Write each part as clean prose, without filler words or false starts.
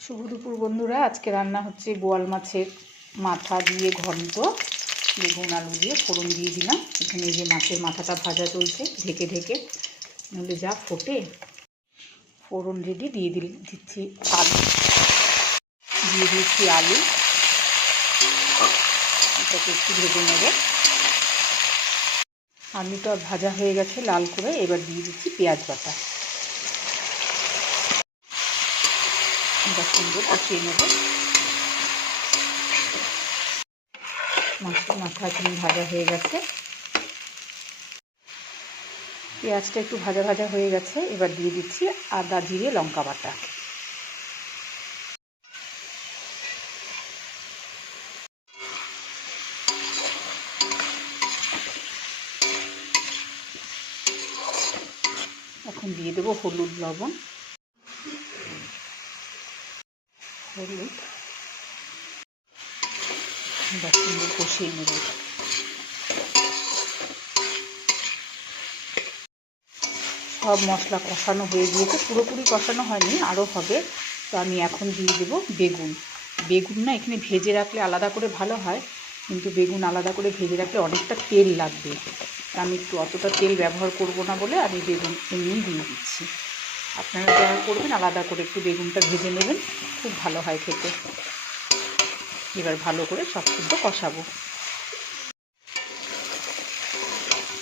শুভ দুপুর বন্ধুরা। আজকে রান্না হচ্ছে বোয়াল মাছের মাথা দিয়ে ঘন্ট, বেগুন আলু দিয়ে ফোড়ন দিয়ে দিলাম। এখানে যে মাছের মাথাটা ভাজা চলছে ঢেকে ঢেকে, নইলে যা ফোটে। ফোড়ন রেডি, দিচ্ছি আলু, এটাকে একটু ভেজে নেব। আলুটা ভাজা হয়ে গেছে লাল করে, এবার দিয়ে দিচ্ছি পেঁয়াজ বাটা। এটা সুন্দর কষিয়ে নেব। মাছের মাথা এখন ভাজা হয়ে গেছে, পেঁয়াজটা একটু ভাজা ভাজা হয়ে গেছে। এবার দিয়ে দিচ্ছি আদা জিরে লঙ্কা বাটা। এখন দিয়ে দেবো হলুদ লবণ, সুন্দর কষিয়ে নেব। সব মশলা কষানো হয়ে গিয়েছে, পুরোপুরি কষানো হয়নি, আরও হবে। তো আমি এখন দিয়ে দেবো বেগুন না এখানে ভেজে রাখলে আলাদা করে ভালো হয়, কিন্তু বেগুন আলাদা করে ভেজে রাখলে অনেকটা তেল লাগবে। আমি একটু অতটা তেল ব্যবহার করব না বলে আমি বেগুন এমনিই দিয়ে দিচ্ছি। আপনারা যারা করবেন আলাদা করে একটু বেগুনটা ভেজে নেবেন, খুব ভালো হয় খেতে। এবার ভালো করে সব শুদ্ধ কষাবো।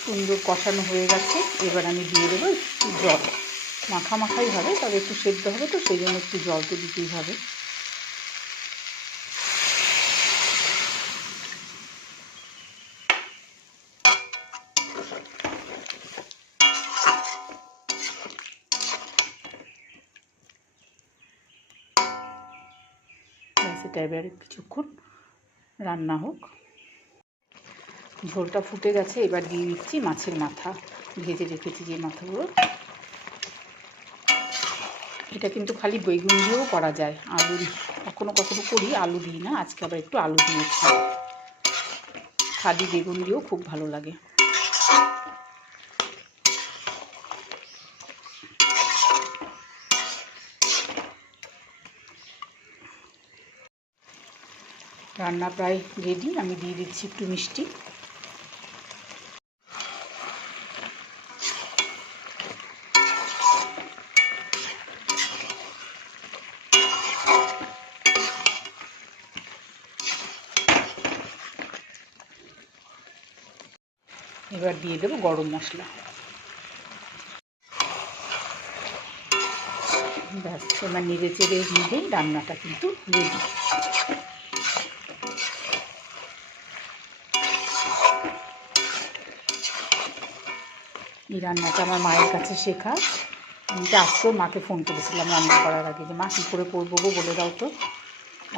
সুন্দর কষানো হয়ে গেছে, এবার আমি দিয়ে দেবো একটু জল। মাখাই হবে, তবে একটু সেদ্ধ হবে, তো সেই জন্য একটু জল তো দিতেই হবে। এটা এবার কিছুক্ষণ রান্না হোক। ঝোলটা ফুটে গেছে, এবার দিয়ে দিচ্ছি মাছের মাথা, ভেজে রেখেছি যে মাথাগুলো। এটা কিন্তু খালি বেগুন দিয়েও করা যায়, আলু কখনো কখনো করি, আলু দিই না। আজকে আবার একটু আলু দিয়েছি। খালি বেগুন দিয়েও খুব ভালো লাগে। রান্না প্রায় রেডি, আমি দিয়ে দিচ্ছি একটু মিষ্টি। এবার দিয়ে দেবো গরম মশলা। ব্যাস, এবার নেড়ে চেড়ে নিলেই রান্নাটা কিন্তু রেডি। এই রান্নাটা আমার মায়ের কাছে শেখা। আমি তো আজকেও মাকে ফোন করেছিলাম রান্না করার আগে, যে মা কী করে করবো গো বলে দাও তো।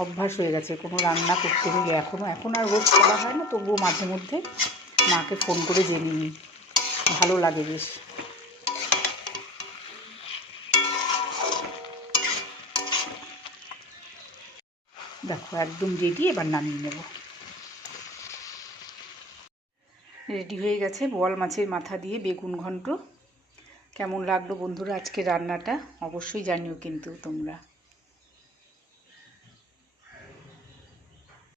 অভ্যাস হয়ে গেছে কোনো রান্না করতে গেলে, এখন আর রোজ করা হয় না, তবুও মাঝে মধ্যে মাকে ফোন করে জেনে নিই, ভালো লাগে বেশ। দেখো একদম রেডি, এবার নামিয়ে নেব। রেডি হয়ে গেছে বোয়াল মাছের মাথা দিয়ে বেগুন ঘন্ট। কেমন লাগলো বন্ধুরা আজকে রান্নাটা, অবশ্যই জানিও কিন্তু তোমরা।